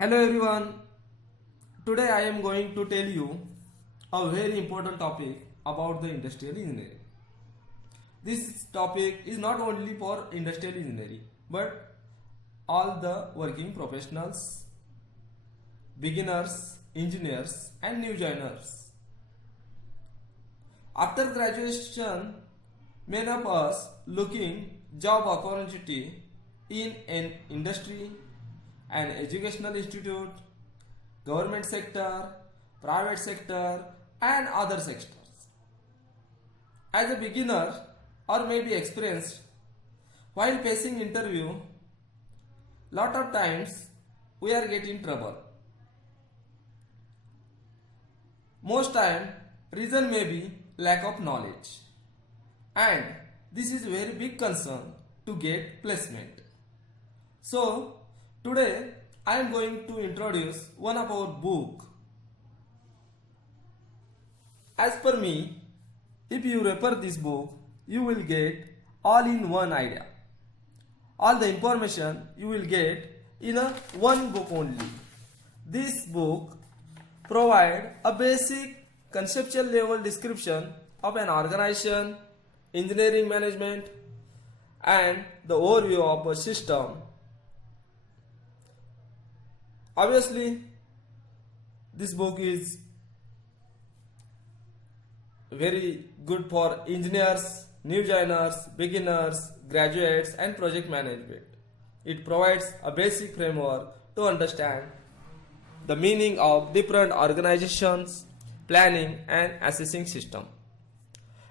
Hello everyone. Today I am going to tell you a very important topic about the industrial engineering. This topic is not only for industrial engineering but all the working professionals, beginners, engineers and new joiners. After graduation, many of us looking job opportunity in an industry, an educational institute, government sector, private sector and other sectors. As a beginner or maybe experienced, while facing interview, lot of times we are getting trouble. Most time reason may be lack of knowledge, and this is very big concern to get placement. So today I am going to introduce one of our book. As per me, if you refer this book, you will get all in one idea. All the information you will get in a one book only. This book provide a basic conceptual level description of an organization, engineering management and the overview of a system. Obviously, this book is very good for engineers, new joiners, beginners, graduates and project management. It provides a basic framework to understand the meaning of different organizations, planning and assessing system.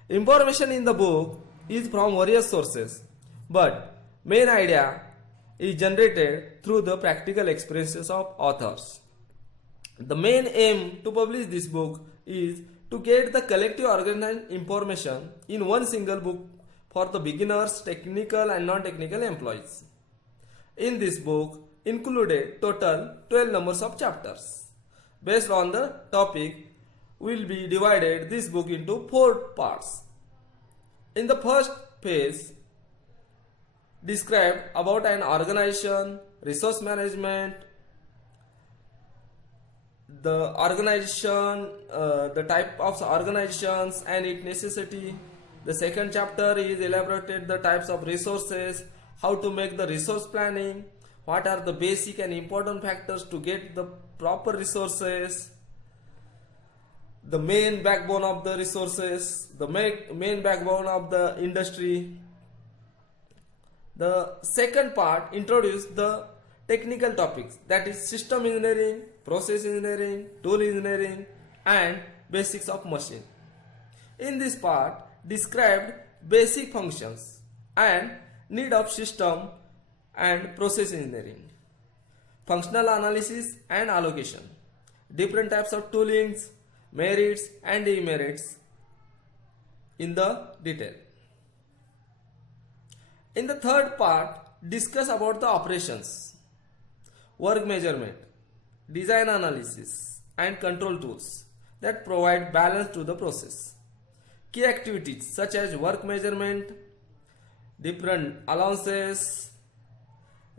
Information in the book is from various sources, but main idea is generated through the practical experiences of authors. The main aim to publish this book is to get the collective organized information in one single book for the beginners, technical and non-technical employees. In this book included total 12 numbers of chapters. Based on the topic, will be divided this book into 4 parts. In the first phase, described about an organization, resource management, the organization, the type of organizations and its necessity. The second chapter is elaborated the types of resources, how to make the resource planning, what are the basic and important factors to get the proper resources, the main backbone of the resources, the main backbone of the industry. The second part introduced the technical topics, that is system engineering, process engineering, tool engineering and basics of machine. In this part described basic functions and need of system and process engineering, functional analysis and allocation, different types of toolings, merits and demerits in the detail. In the third part, discuss about the operations, work measurement, design analysis and control tools that provide balance to the process. Key activities such as work measurement, different allowances,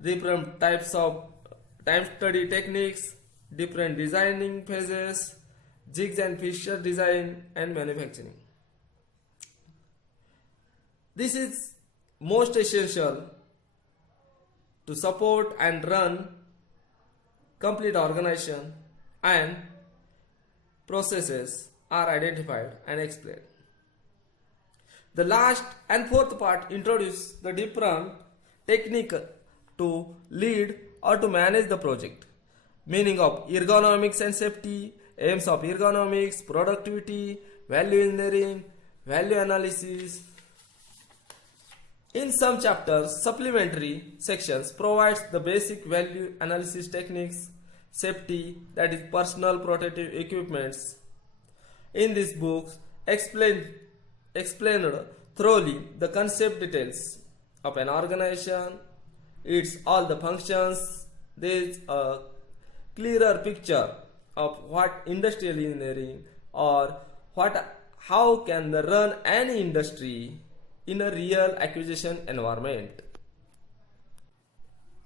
different types of time study techniques, different designing phases, jigs and fixture design and manufacturing. This is most essential to support and run complete organization, and processes are identified and explained. The last and fourth part introduce the different technique to lead or to manage the project, meaning of ergonomics and safety, aims of ergonomics, productivity, value engineering, value analysis. In some chapters, supplementary sections provides the basic value analysis techniques, safety, that is personal protective equipments. In this book, explained thoroughly the concept details of an organization, its all the functions. There is a clearer picture of what industrial engineering or how can they run any industry in a real acquisition environment.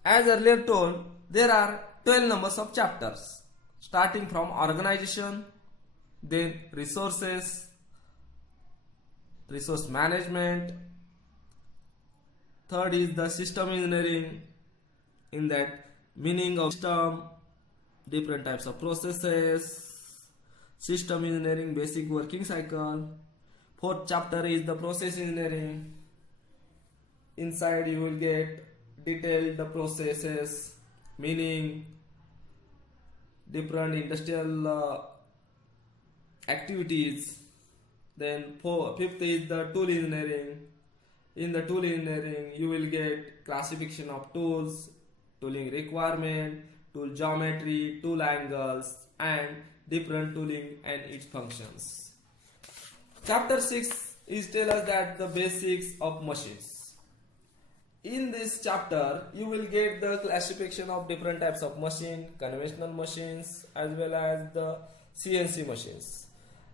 As earlier told, there are 12 numbers of chapters, starting from organization, then resources, resource management. Third is the system engineering, in that meaning of system, different types of processes, system engineering, basic working cycle. Fourth chapter is the process engineering. Inside you will get detailed the processes, meaning different industrial activities. Then fifth is the tool engineering. In the tool engineering you will get classification of tools, tooling requirement, tool geometry, tool angles, and different tooling and its functions. Chapter 6 is tell us that the basics of machines. In this chapter you will get the classification of different types of machine, conventional machines as well as the CNC machines.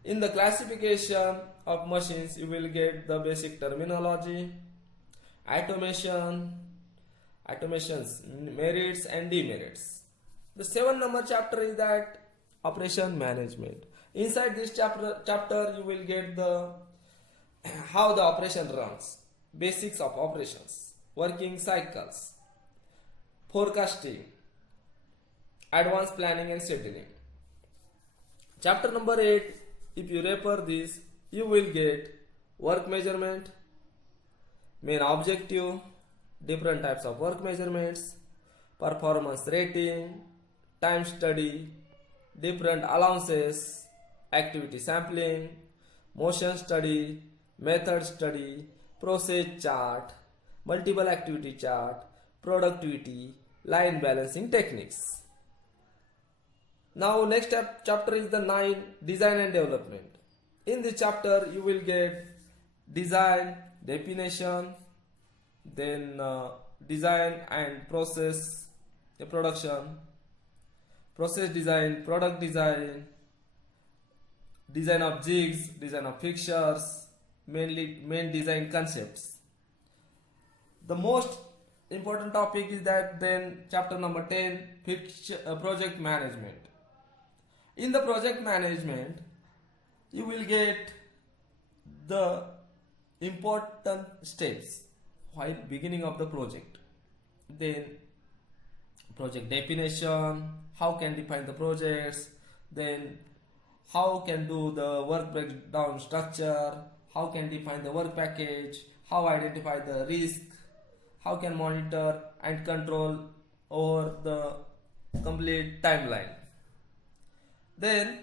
In the classification of machines you will get the basic terminology, automation's merits and demerits. The 7 number chapter is that operation management. Inside this chapter you will get the how the operation runs, basics of operations, working cycles, forecasting, advanced planning and scheduling. Chapter number 8, if you refer this, you will get work measurement, main objective, different types of work measurements, performance rating, time study, different allowances, activity sampling, motion study, method study, process chart, multiple activity chart, productivity, line balancing techniques. Now next chapter is the 9, design and development. In this chapter you will get design, definition, then design and process, production, process design, product design, design of jigs, design of fixtures, main design concepts. The most important topic is that then chapter number 10, project management. In the project management you will get the important steps while beginning of the project, then project definition, how can define the projects, then how can do the work breakdown structure, how can define the work package, how identify the risk, how can monitor and control over the complete timeline. Then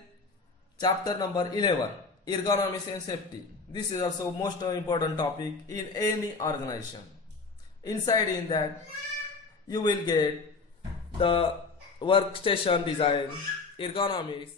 chapter number 11, ergonomics and safety. This is also most important topic in any organization. Inside in that you will get the workstation design, ergonomics,